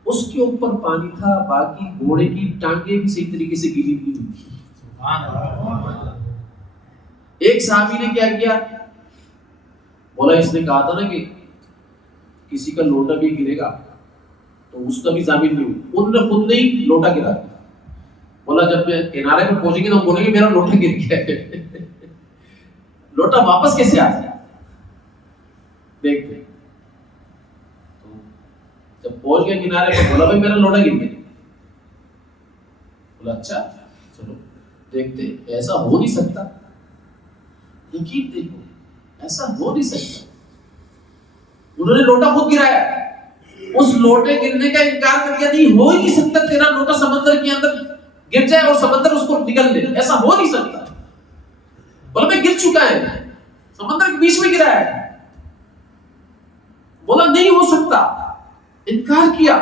اس کے اوپر پانی تھا، باقی گھوڑے کی ٹانگیں بھی صحیح طریقے سے گیلی نہیں ہوئی. سبحان اللہ. ایک صحابی نے کیا کیا، بولا اس نے کہا تھا نا کہ کسی کا لوٹا بھی گرے گا تو اس کا بھی ضامن نہیں ہو. ان نے خود نہیں لوٹا گرا، بولا جب میں کنارے پر پہنچیں گے تو بولیں گے میرا لوٹا گر گیا. لوٹا واپس کیسے آ گیا دیکھتے. جب پہنچ گیا کنارے پر، بولا بھائی میرا لوٹا گر گیا. بولا اچھا چلو دیکھتے. ایسا ہو نہیں سکتا، یقین دیکھو ایسا ہو نہیں سکتا. انہوں نے لوٹا خود گرایا، اس لوٹے گرنے کا انکار کر دیا، نہیں ہو ہی نہیں سکتا تیرا لوٹا سمندر کے اندر گر جائے اور سمندر اس کو نگل لے، ایسا ہو نہیں سکتا. بولا میں گر چکا ہے، سمندر کے بیچ میں گرا ہے. بولا نہیں ہو سکتا، انکار کیا.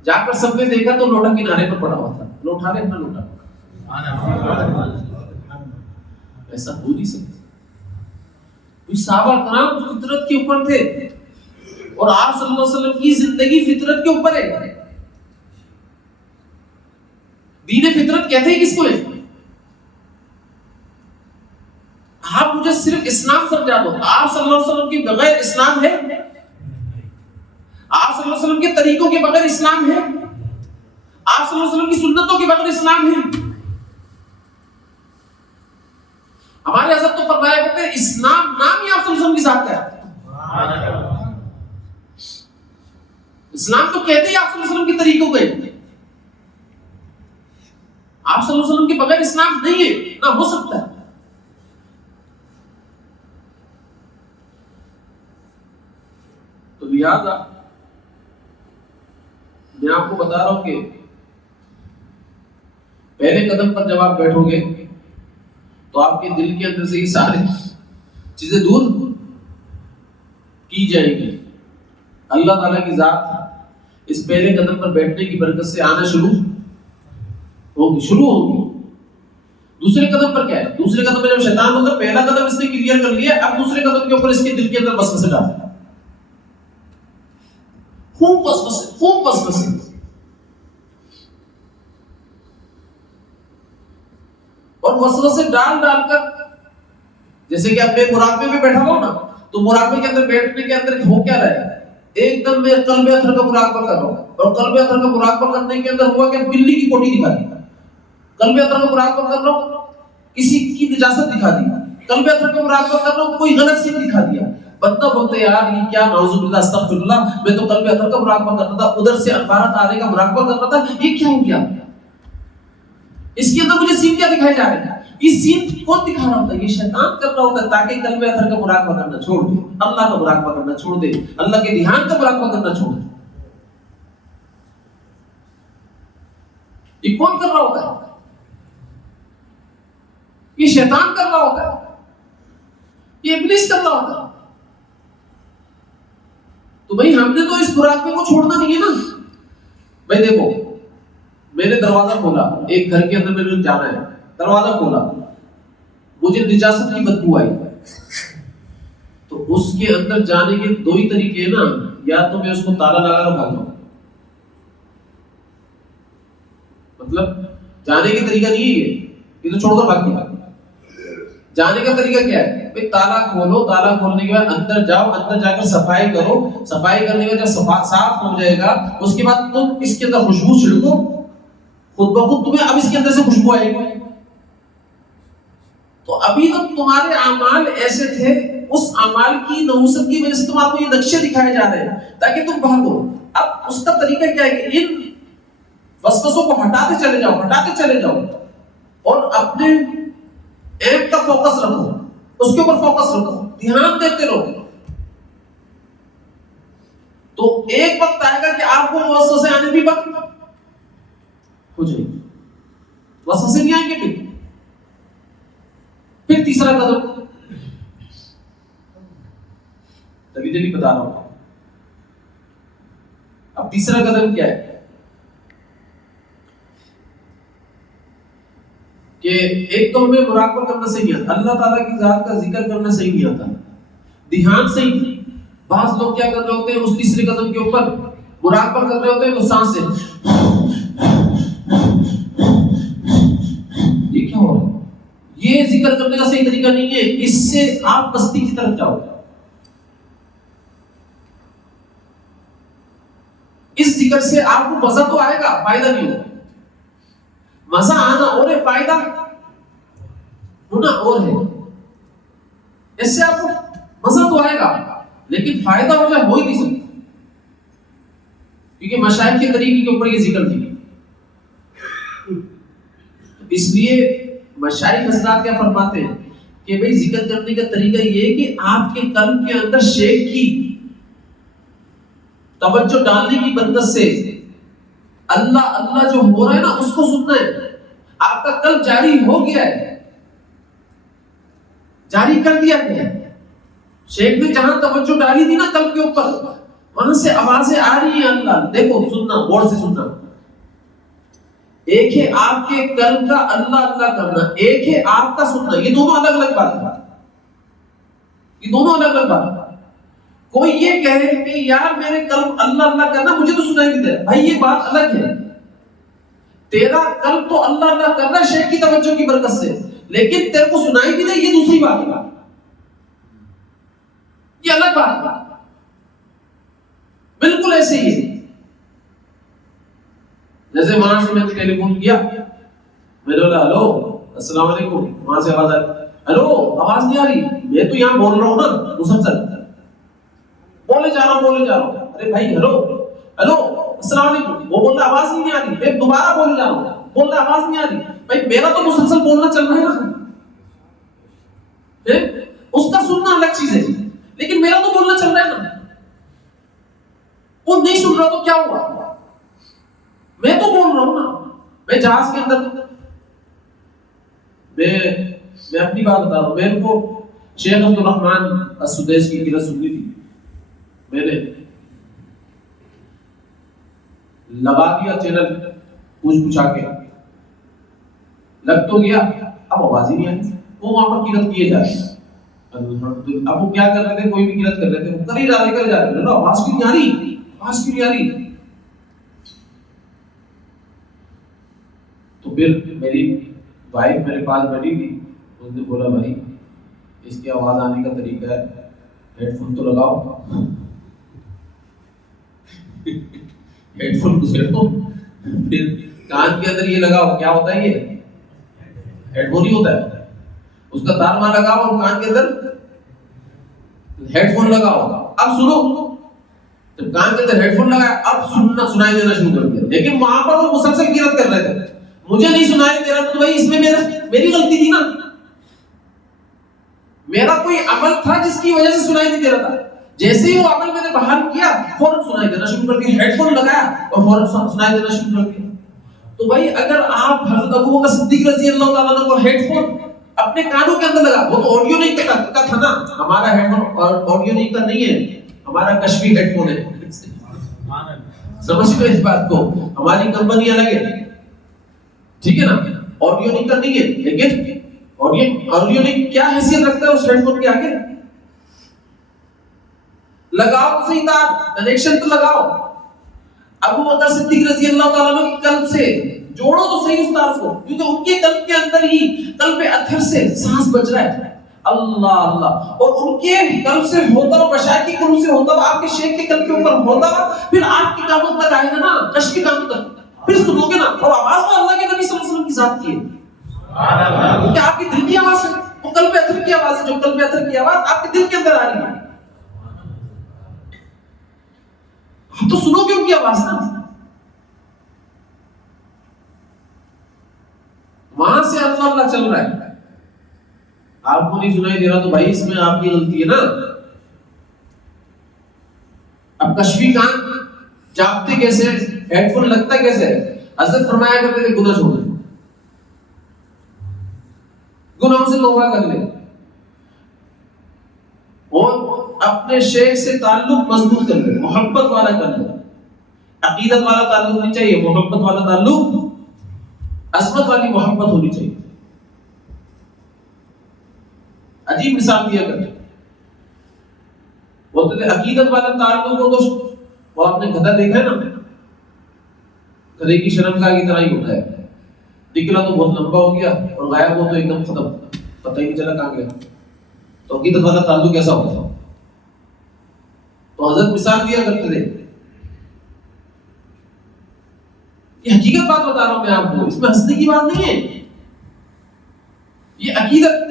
جا کر سب نے دیکھا تو لوٹا کنارے پر پڑا ہوا تھا. لوٹا نے اپنا لوٹا، ایسا ہو نہیں سکتا. صحابہ کرام فطرت کے اوپر تھے، اور آپ صلی اللہ علیہ وسلم کی زندگی فطرت کے اوپر ہے. دین فطرت کہتے ہیں کس کو ہے؟ آپ مجھے صرف اسلام سمجھا دو. آپ صلی اللہ علیہ وسلم کے بغیر اسلام ہے؟ آپ صلی اللہ علیہ وسلم کے طریقوں کے بغیر اسلام ہے؟ آپ صلی اللہ علیہ وسلم کی سنتوں کے بغیر اسلام ہے؟ ہمارے حضرت تو فرمایا کرتے ہیں اسلام نام ہی آپ صلی اللہ علیہ وسلم کی ذات کا ہے. اسلام تو کہتے ہیں آپ صلی اللہ علیہ وسلم کے طریقوں کو ہے. آپ صلی اللہ علیہ وسلم کے بغیر اسلام نہیں ہے، نہ ہو سکتا ہے. تو لہٰذا میں آپ کو بتا رہا ہوں کہ پہلے قدم پر جب آپ بیٹھو گے تو آپ کے دل کے اندر سے یہ ساری چیزیں دور کی جائیں گی. اللہ تعالیٰ کی ذات اس پہلے قدم پر بیٹھنے کی برکت سے آنا شروع ہوگی. دوسرے قدم پر کیا ہے؟ دوسرے قدم پر جب شیطان ہوتا ہے، پہلا قدم اس نے کلیئر کر لیا، اب دوسرے قدم کے اوپر اس کے دل کے اندر وسوسے ڈالتا ہے. خوب وسوسے. اور وسوسے ڈال کر، جیسے کہ اب میں مراقبے میں بیٹھا ہوں نا، تو مراقبے کے اندر بیٹھنے کے اندر ہو کیا رہا ہے؟ ایک دم میں قلب اطہر کا مراقبہ کر رہا ہوں، اور قلب اطہر کا مراقبہ کرنے کے اندر ہوا کہ بلی کی کوٹی دکھا دی. قلب اطہر کا مراقبہ کر رہا ہوں، کسی کی نجاست دکھا دی. قلب اطہر کا مراقبہ کر رہا ہوں، کوئی غلط سین دکھا دیا، بندہ بولتا ہے یار یہ کیا، نعوذ باللہ استغفر اللہ، میں تو قلب اطہر کا مراقبہ کر رہا تھا، ادھر سے انوارات آنے کا مراقبہ کر رہا تھا، یہ کیا ہو گیا؟ اس کے اندر مجھے سین کیا دکھائے جا رہے ہیں؟ یہ سین کون دکھا رہا ہوتا ہے؟ یہ شیطان کر رہا ہوتا ہے تاکہ قلب اطہر کا مراقبہ کرنا چھوڑ دے، اللہ کا مراقبہ کرنا چھوڑ دے، اللہ کے دھیان کا مراقبہ کرنا چھوڑ دے۔ یہ کون کر رہا ہوتا ہے؟ یہ شیطان کر رہا ہوتا ہے، یہ ابلیس کر رہا ہوتا ہے۔ تو بھائی ہم نے تو اس مراقبے کو چھوڑنا نہیں ہے نا۔ بھائی دیکھو، میں نے دروازہ کھولا، ایک گھر کے اندر میں نے جانا ہے، دروازہ کھولا، مجھے نجاست کی بدبو آئی، تو اس کے اندر جانے کے دو ہی طریقے ہیں نا، یا تو میں اس کو تالا لگا کر بھاگ جاؤں، مطلب جانے کا طریقہ نہیں ہے یہ تو چھوڑ کر بھاگ گیا۔ جانے کا طریقہ کیا ہے؟ بھائی تالا کھولو، تالا کھولنے کے بعد اندر جاؤ، اندر جا کر صفائی کرو، صفائی کرنے کے بعد جب صاف ہو جائے گا اس کے بعد تم اس کے اندر خوشبو چھڑکو، خود بخود تمہیں اب اس کے اندر سے خوشبو آئے گی۔ تو ابھی تو تمہارے اعمال ایسے تھے، اس اعمال کی نحوست کی وجہ سے تمہارے کو یہ نقشے دکھائے جا رہے ہیں تاکہ تم بھاگو۔ اب اس کا طریقہ کیا ہے کہ ان وسوسوں کو ہٹاتے چلے جاؤ، ہٹاتے چلے جاؤ، اور اپنے ایک کا فوکس رکھو، اس کے اوپر فوکس رکھو، دھیان دیتے رہو۔ تو ایک وقت آئے گا کہ آپ کو وسوسے آنے بھی بند ہو جائیں گے، وسوسے نہیں آئیں گے۔ پھر تیسرا قدم، جلدی جلدی بتا رہا ہوں، اب تیسرا قدم کیا ہے کہ ایک تو ہمیں مراقبہ کرنا صحیح نہیں آتا، اللہ تعالیٰ کی ذات کا ذکر کرنا صحیح نہیں آتا، دھیان صحیح نہیں۔ بعض لوگ کیا کر رہے ہوتے ہیں اس تیسرے قدم کے اوپر مراقبہ کر رہے ہوتے ہیں تو سانس سے یہ کیا ہو رہا ہے؟ یہ ذکر کرنے کا صحیح طریقہ نہیں ہے، اس سے آپ مستی کی طرف جاؤ۔ اس ذکر سے آپ کو مزہ تو آئے گا، فائدہ نہیں ہوگا۔ مزہ آنا اور ہے، فائدہ ہونا اور ہے۔ اس سے آپ کو مزہ تو آئے گا لیکن فائدہ ہو ہی نہیں سکتا، کیونکہ مشائخ کے طریقے کے اوپر یہ ذکر تھی۔ اس لیے مشائخ حضرات کیا فرماتے ہیں کہ بھئی ذکر کرنے کا طریقہ یہ ہے کہ آپ کے قلب کے اندر شیخ کی توجہ ڈالنے کی برکت سے اللہ اللہ جو ہو رہا ہے نا اس کو سننا ہے۔ آپ کا قلب جاری ہو گیا ہے، جاری کر دیا گیا ہے۔ شیخ نے جہاں توجہ ڈالی تھی نا قلب کے اوپر، وہاں سے آوازیں آ رہی ہیں اللہ، دیکھو سننا، غور سے سننا۔ ایک ہے آپ کے قلب کا اللہ اللہ کرنا، ایک ہے آپ کا سننا، یہ دونوں الگ الگ بات ہے، یہ دونوں الگ الگ بات ہے۔ کوئی یہ کہے کہ یار میرے قلب اللہ اللہ کرنا مجھے تو سنائی نہیں دے رہا، بھائی یہ بات الگ ہے۔ تیرا قلب تو اللہ اللہ کرنا ہے شیخ کی توجہ کی برکت سے، لیکن تیرے کو سنائی بھی دے یہ دوسری بات ہے، یہ الگ بات ہے۔ بالکل ایسے ہی ہے جیسے وہاں سے میں نے ٹیلی فون کیا، میں نے بولا ہلو السلام علیکم، وہاں سے آواز آئی ہلو، آواز نہیں آ رہی، میں تو یہاں بول رہا ہوں نا مسلسل بولے جا رہا ہوں، ارے بھائی ہلو ہلو السلام علیکم، وہ بول رہا آواز نہیں آ رہی، میں دوبارہ بولے جا رہا ہوں، بول رہا آواز نہیں آ رہی، بھائی میرا تو مسلسل بولنا چل رہا ہے نا، اس کا سننا الگ چیز ہے لیکن میرا تو بولنا چل رہا ہے نا۔ وہ نہیں سن رہا تو کیا ہوا، میں تو بول رہا ہوں نا۔ میں جہاز کے اندر میں اپنی بات بتا رہا ہوں، میرے کو شیخ عبد الرحمن السدیس کی قرأت سننی تھی، میں نے لگا دیا چینل پوچھا کے، لگ تو گیا اب آواز ہی نہیں آئی، وہ وہاں پر قرأت کیے جا رہے ہیں۔ اب وہ کیا کر رہے تھے، کوئی بھی قرأت کر رہے تھے، وہ کر ہی جا رہے، آواز کیوں نہیں آ رہی، آواز کیوں نہیں آ رہی۔ تو پھر میری وائف میرے پاس بیٹھی تھی، اس نے بولا بھائی اس کی آواز آنے کا طریقہ ہے ہیڈ فون تو لگاؤ، ہیڈ فون گھسیٹو، پھر کان کے اندر یہ لگاؤ، کیا ہوتا ہے یہ ہیڈ فون ہی ہوتا ہے، اس کا تار وہاں لگاؤ اور کان کے اندر ہیڈ فون لگاؤ، اب سنو. جب کان کے اندر ہیڈ فون لگایا اب سننا سنائی دینا شروع کر دیا، لیکن وہاں پر وہ مسلسل قرات کر رہے تھے. مجھے نہیں سنائی دے رہا تو بھائی اس میں میری غلطی تھی نا، میرا کوئی عمل تھا جس کی وجہ سے سنائی نہیں دے رہا تھا. جیسے ہی وہ عمل میں نے بحال کیا فوراً سنائی دینا شروع کر دیا، ہیڈ فون لگایا اور فوراً سنائی دینا شروع کر دیا. تو بھائی اگر آپ حضرت ابو بکر صدیق رضی اللہ تعالیٰ عنہ کو ہیڈ فون اپنے کانوں کے اندر لگا، وہ تو آڈیو نہیں کا تھا نا، ہمارا ہیڈ فون آڈیو نہیں کا نہیں ہے، ہمارا کشفی ہیڈ فون ہے. سمجھ لو اس بات کو، ہماری کمپنی الگ ہے، ٹھیک ہے نا، آڈیو نہیں کا نہیں ہے. لیکن آڈیو نہیں کیا حیثیت رکھتا ہے اس ہیڈ فون کے آگے؟ لگاؤ تو صحیح تار، کنیکشن تو لگاؤ. ابو بکر صدیق رضی اللہ تعالیٰ عنہ کی قلب سے جوڑو تو صحیح اس تار کو، کیونکہ ان کے قلب کے اندر ہی قلب اطہر سے سانس بج رہا ہے. اللہ اللہ، اور ان کے قلب سے ہوتا ہوا مشائخ کے قلب سے ہوتا ہوا آپ کے شیخ کے قلب کے اوپر ہوتا ہوا پھر آپ کی کانوں تک آئے گا نا، کشف کی کانوں تک، پھر سنو گے نا. اور آواز وہ اللہ کے نبی صلی اللہ علیہ وسلم کی ذات کی ہے، کیونکہ آپ کی دل کی آواز ہے، وہ قلب اطہر کی آواز ہے، جو قلب اطہر کی آواز آپ کے دل کے اندر آ رہی ہے. آپ تو سنو گے ان کی آواز نا. وہاں سے اللہ اللہ چل رہا ہے، آپ کو نہیں سنائی دے رہا تو بھائی اس میں آپ کی غلطی ہے نا. اب کشفی کان جاگتے کیسے، ہیڈ فون لگتا کیسے؟ حضرت فرمایا کرتے تھے گناہ چھوڑ دے، گناہوں سے توبہ کر لے اور اپنے شیخ سے تعلق مضبوط کر لے، محبت والا کر لے. عقیدت والا تعلق نہیں چاہیے، محبت والا تعلق، عظمت والی محبت ہونی چاہیے. عجیب مثال دیا کرتے بولتے تھے عقیدت والا تعلق ہو تو وہ آپ نے گدھا دیکھا ہے نا، گدھے کی شرمگاہ کی طرح ہی ہوتا ہے، نکلا تو بہت لمبا ہو گیا اور غائب ہو تو ایک دم ختم، پتہ ہی نہیں چلا کہاں گیا. تو عقیدت والا تعلق کیسا ہوتا ہے؟ تو حضرت مثال دیا کرتے تھے. یہ حقیقت بات بتا رہا ہوں میں آپ کو، اس میں ہنسنے کی بات نہیں ہے، یہ عقیدت.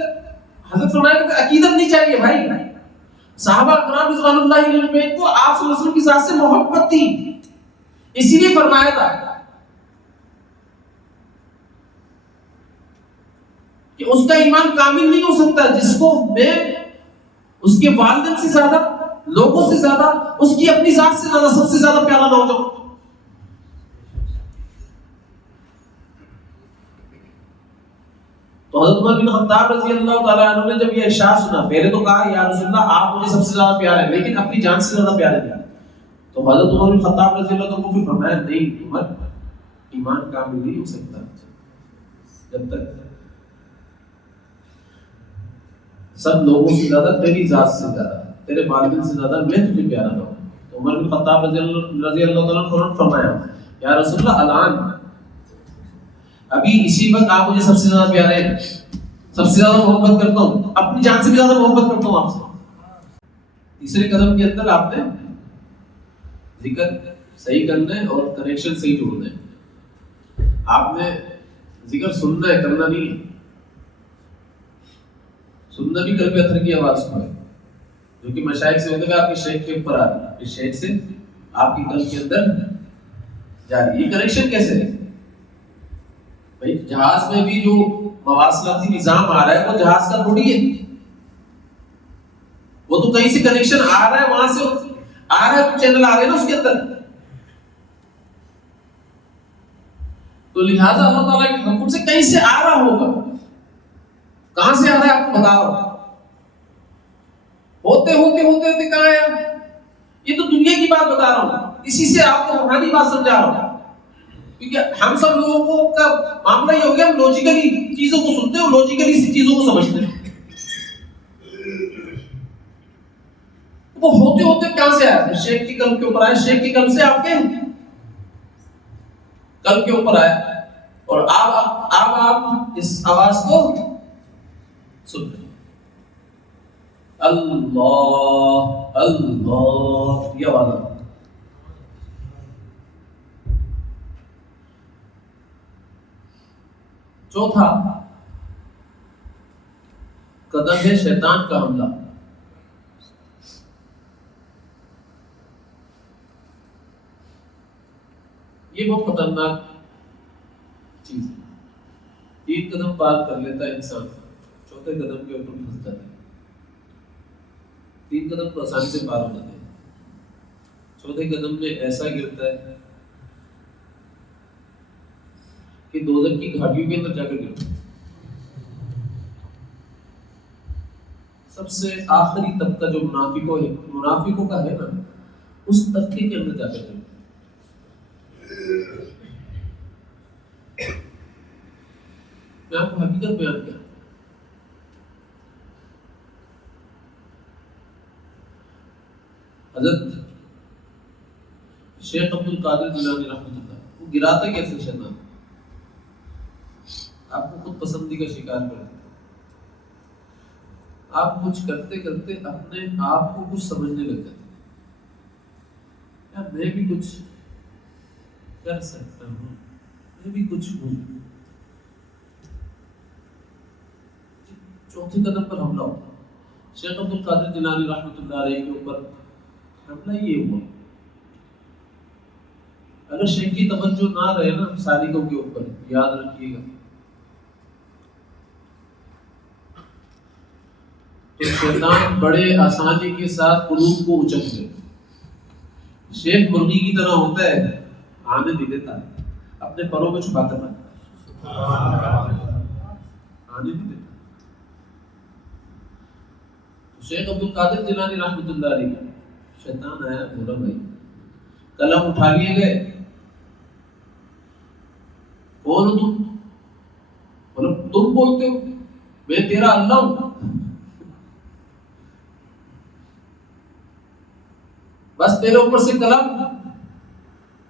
حضرت فرمایا کہ عقیدت نہیں چاہیے بھائی. صحابہ کرام رضوان اللہ علیہم کو آپ صلی اللہ علیہ وسلم کی ذات سے محبت تھی، اسی لیے فرمایا تھا کہ اس کا ایمان کامل نہیں ہو سکتا جس کو میں اس کے والدین سے زیادہ، لوگوں سے زیادہ، اس کی اپنی ذات سے زیادہ، سب سے زیادہ پیارا نہ ہو جاؤں. تو حضرت عمر بن خطاب رضی اللہ تعالیٰ عنہ نے جب یہ ارشاد سنا، پہلے تو کہا یا رسول اللہ آپ مجھے سب سے زیادہ پیارے ہیں لیکن اپنی جان سے زیادہ پیارے ہیں. تو حضرت عمر بن خطاب رضی اللہ عنہ کو بھی فرمایا نہیں عمر، ایمان کامل نہیں ہو سکتا جب تک سب لوگوں سے زیادہ، تیری ذات سے زیادہ، تیرے والدین سے زیادہ میں تجھے پیارا نہ ہوں. تو عمر بن خطاب رضی اللہ تعالیٰ عنہ نے فرمایا یا رسول اللہ الان، ابھی اسی وقت آپ مجھے سب سے زیادہ پیارے ہیں، سب سے زیادہ محبت کرتا ہوں، اپنی جان سے بھی زیادہ محبت کرتا ہوں آپ سے. تیسرے قدم کے اندر آپ نے ذکر صحیح کرنا ہے اور کنیکشن صحیح جوڑنا ہے. آپ نے ذکر سننا ہے، کرنا نہیں ہے. سننا بھی قلب اطہر کی آواز کو ہے جو کہ مشائخ سے ہوتا ہے، آپ کے شیخ کے اوپر آ رہی ہے، اس شیخ سے آپ کی قلب کے اندر جا رہی ہے. یہ کنیکشن کیسے ہے بھائی؟ جہاز میں بھی جو مواصلاتی نظام آ رہا ہے وہ جہاز کا تھوڑی ہے، وہ تو کہیں سے کنیکشن آ رہا ہے، وہاں سے آ رہا ہے تو چینل آ رہے ہیں نا اس کے اندر. تو لہٰذا اللہ تعالیٰ کے حکم سے کہیں سے آ رہا ہوگا، کہاں سے آ رہا ہے آپ کو بتا رہا ہوں. ہوتے ہوتے ہوتے ہوتے کہاں آیا؟ یہ تو دنیا کی بات بتا رہا ہوں، اسی سے آپ کو روحانی بات سمجھا رہا ہوں. کیونکہ ہم سب لوگوں کا معاملہ یہ ہو گیا، ہم لوجیکلی چیزوں کو سنتے ہیں اور لوجیکلی سی چیزوں کو سمجھتے ہیں. وہ ہوتے ہوتے کہاں سے آیا؟ شیخ کی قلب کے اوپر آیا، شیخ کی قلب سے آپ کے قلب کے اوپر آیا، اور آپ اس آواز کو سن رہے ہیں. اللہ اللہ یہ آواز. چوتھا قدم ہے شیطان کا حملہ. یہ بہت خطرناک چیز ہے. 3 قدم پار کر لیتا ہے انسان، 4تھے قدم کے اوپر پھنس جاتا ہے. 3 قدم تو آسانی سے پار ہو جاتے ہیں، 4تھے قدم میں ایسا گرتا ہے کہ دوزخ کی گھاٹیوں کے اندر جا کر گرتا ہے. سب سے آخری طبقہ جو منافقوں کا ہے نا، اس طبقے کے اندر جا کر گرتا ہے. میں آپ کو حقیقت بیان کیا، حضرت شیخ عبد القادر جیلانی رحمۃ اللہ، وہ گراتا کیسے شیطان؟ آپ کو خود پسندی کا شکار کر دیتا. آپ کچھ کرتے کرتے اپنے آپ کو کچھ سمجھنے لگ جاتے، یار میں بھی کچھ کر سکتا ہوں، میں بھی کچھ ہوں. 4تھے قدم پر حملہ ہوتا. شیخ عبد القادر جیلانی رحمۃ اللہ علیہ کے اوپر حملہ یہ ہوا. اگر شیخ کی توجہ نہ رہے نا سالکوں کے اوپر، یاد رکھیے گا تو شیطان بڑے آسانی کے ساتھ قلوب کو اچک لے. شیخ مرغی کی طرح ہوتا ہے، آنے نہیں دیتا، اپنے پروں میں چھپا کر رکھتا ہے، آنے نہیں دیتا. شیخ عبد القادر جیلانی رحمۃ اللہ علیہ شیطان آیا، بولا بھائی قلم اٹھا لیے گئے، کون ہو تم؟ بولا تم بولتے ہو، میں تیرا اللہ ہوں. بس تیرے اوپر سے قلم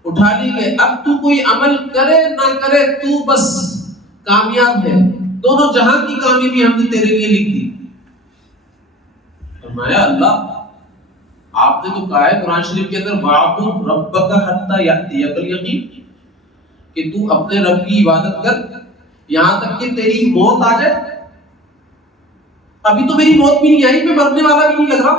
اٹھا لی گئے، اب تو کوئی عمل کرے نہ کرے تو بس کامیاب ہے، دونوں جہاں کی کامیابی ہم نے تیرے لیے لکھ دی. فرمایا اللہ آپ نے تو کہا ہے قرآن شریف کے اندر وَاعْبُدْ رَبَّكَ حَتَّى يَأْتِيَكَ الْيَقِينُ، کہ تو اپنے رب کی عبادت کر یہاں تک کہ تیری موت آ جائے. ابھی تو میری موت بھی نہیں آئی، میں مرنے والا بھی نہیں لگ رہا،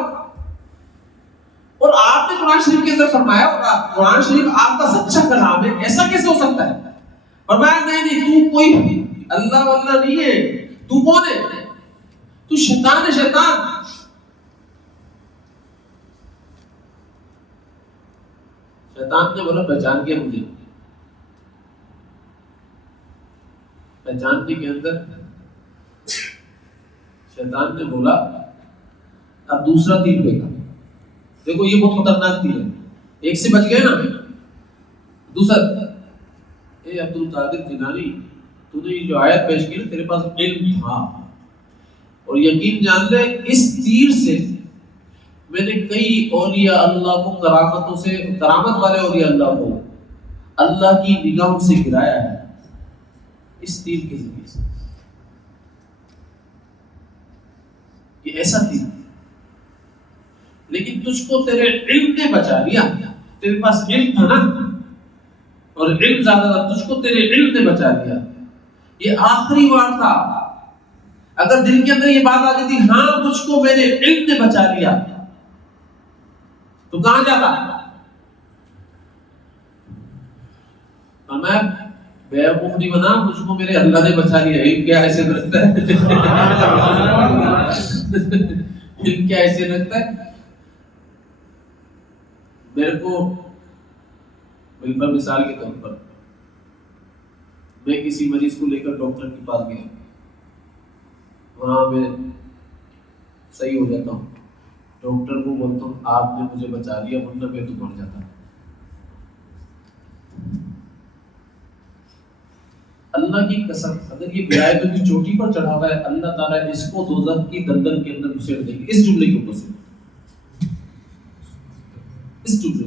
اور آپ نے قرآن شریف کے اندر فرمایا، اور قرآن شریف آپ کا سچا کلام ہے، ایسا کیسے ہو سکتا ہے؟ فرمایا نہیں تو کوئی اللہ واللہ نہیں ہے، تو کون ہے؟ تو شیطان ہے، شیطان. شیطان نے بولا پہچان کیا مجھے. پہچاننے کے اندر شیطان نے بولا اب دوسرا تیر پھینکا. دیکھو یہ بہت خطرناک تیر ہے، ایک سے بچ گئے نا، دوسرا اے عبد القادر جیلانی تو نے یہ جو آیت پیش کی نا، تیرے پاس علم تھا، اور یقین جان لے اس تیر سے میں نے کئی اولیاء اللہ کو کرامتوں سے، کرامت والے اولیاء اللہ کو اللہ کی نگاہوں سے گرایا ہے اس تیر کے ذریعے سے. یہ ایسا تیر، لیکن تجھ کو تیرے علم نے بچا لیا. تیرے پاس علم تھا نا، اور علم زیادہ تھا، تجھ کو تیرے علم نے بچا لیا. یہ آخری بار تھا. اگر دل کے اندر یہ بات آ جاتی ہاں مجھ کو میرے علم نے بچا لیا، تو کہاں جاتا؟ اور میں بیوقوف نہیں بنا، مجھ کو میرے اللہ نے بچا لیا. علم کیا ایسے رکھتا ہے؟ علم کیا ایسے رکھتا ہے؟ میرے کو بالکل مثال کے طور پر میں کسی مریض کو لے کر ڈاکٹر کے پاس گیا، وہاں میں صحیح ہو جاتا ہوں، ڈاکٹر کو بولتا ہوں آپ نے مجھے بچا لیا ورنہ میں تو مر جاتا. اللہ کی قسم اگر یہ ولایتوں کی چوٹی پر چڑھا ہوا ہے، اللہ تعالیٰ اس کو دوزخ کی دلدل کے اندر گھسیٹ دیں گے. اس جملے کے اوپر سے، اس جملے